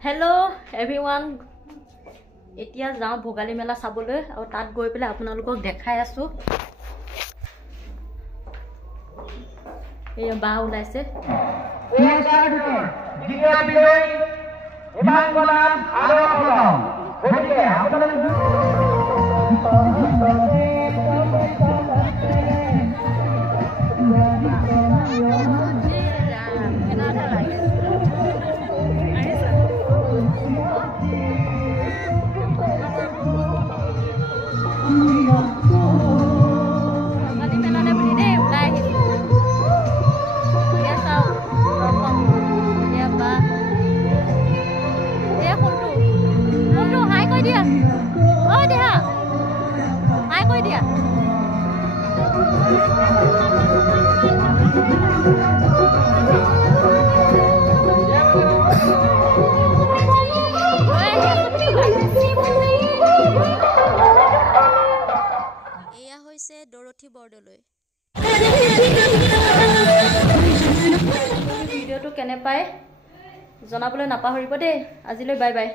Hello everyone. এতিয়া যাও ভোগালী মেলা চাবলৈ আৰু তাত গৈ পেলাই আপোনালোকক দেখাই আছো এই বা ওলাইছে ডৰথি বৰদলৈ ভিডিওটো কেনে পায় জনাবলৈ নাপাহৰিব দেই আজিলৈ বাই বাই